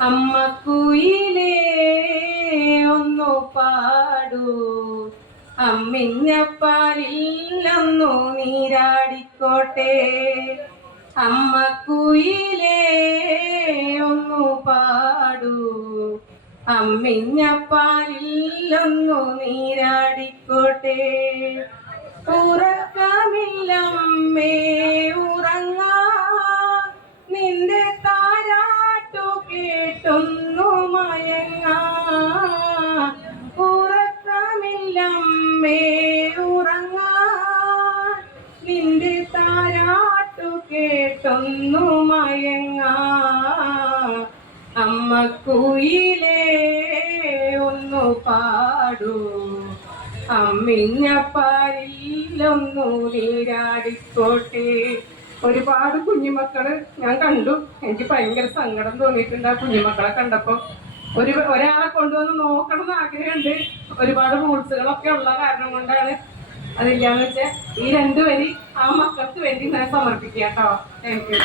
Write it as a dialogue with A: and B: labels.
A: അമ്മക്കുയിലേ ഒന്നു പാടൂ. അമ്മിഞ്ഞപ്പാലില്ലൊന്നു നീരാടിക്കോട്ടെ. അമ്മ കുയിലേ ഒന്നു പാടൂ. അമ്മിഞ്ഞപ്പാലില്ലൊന്നു നീരാടിക്കോട്ടെ. കേട്ടൊന്നു മയങ്ങാ ഉറക്കമില്ലമ്മേ ഉറങ്ങാ. നിന്റെ താരാട്ടു കേട്ടൊന്നു മയങ്ങാ അമ്മക്കുയിലേ ഒന്നു പാടൂ. അമ്മിഞ്ഞപ്പാരില്ലൊന്നു നീരാടിക്കോട്ടെ. ഒരുപാട് കുഞ്ഞുമക്കൾ ഞാൻ കണ്ടു. എനിക്ക് ഭയങ്കര സങ്കടം തോന്നിയിട്ടുണ്ട് ആ കുഞ്ഞുമക്കളെ കണ്ടപ്പോ. ഒരു ഒരാളെ കൊണ്ടുവന്ന് നോക്കണം എന്ന് ആഗ്രഹമുണ്ട് ഒരുപാട് റൂൾസുകളൊക്കെ ഉള്ള കാരണം കൊണ്ടാണ് അതില്ലാന്ന് വെച്ചാൽ ഈ രണ്ടു വരി ആ മക്കൾക്ക് വേണ്ടി ഞാൻ സമർപ്പിക്കാം കേട്ടോ. Thank you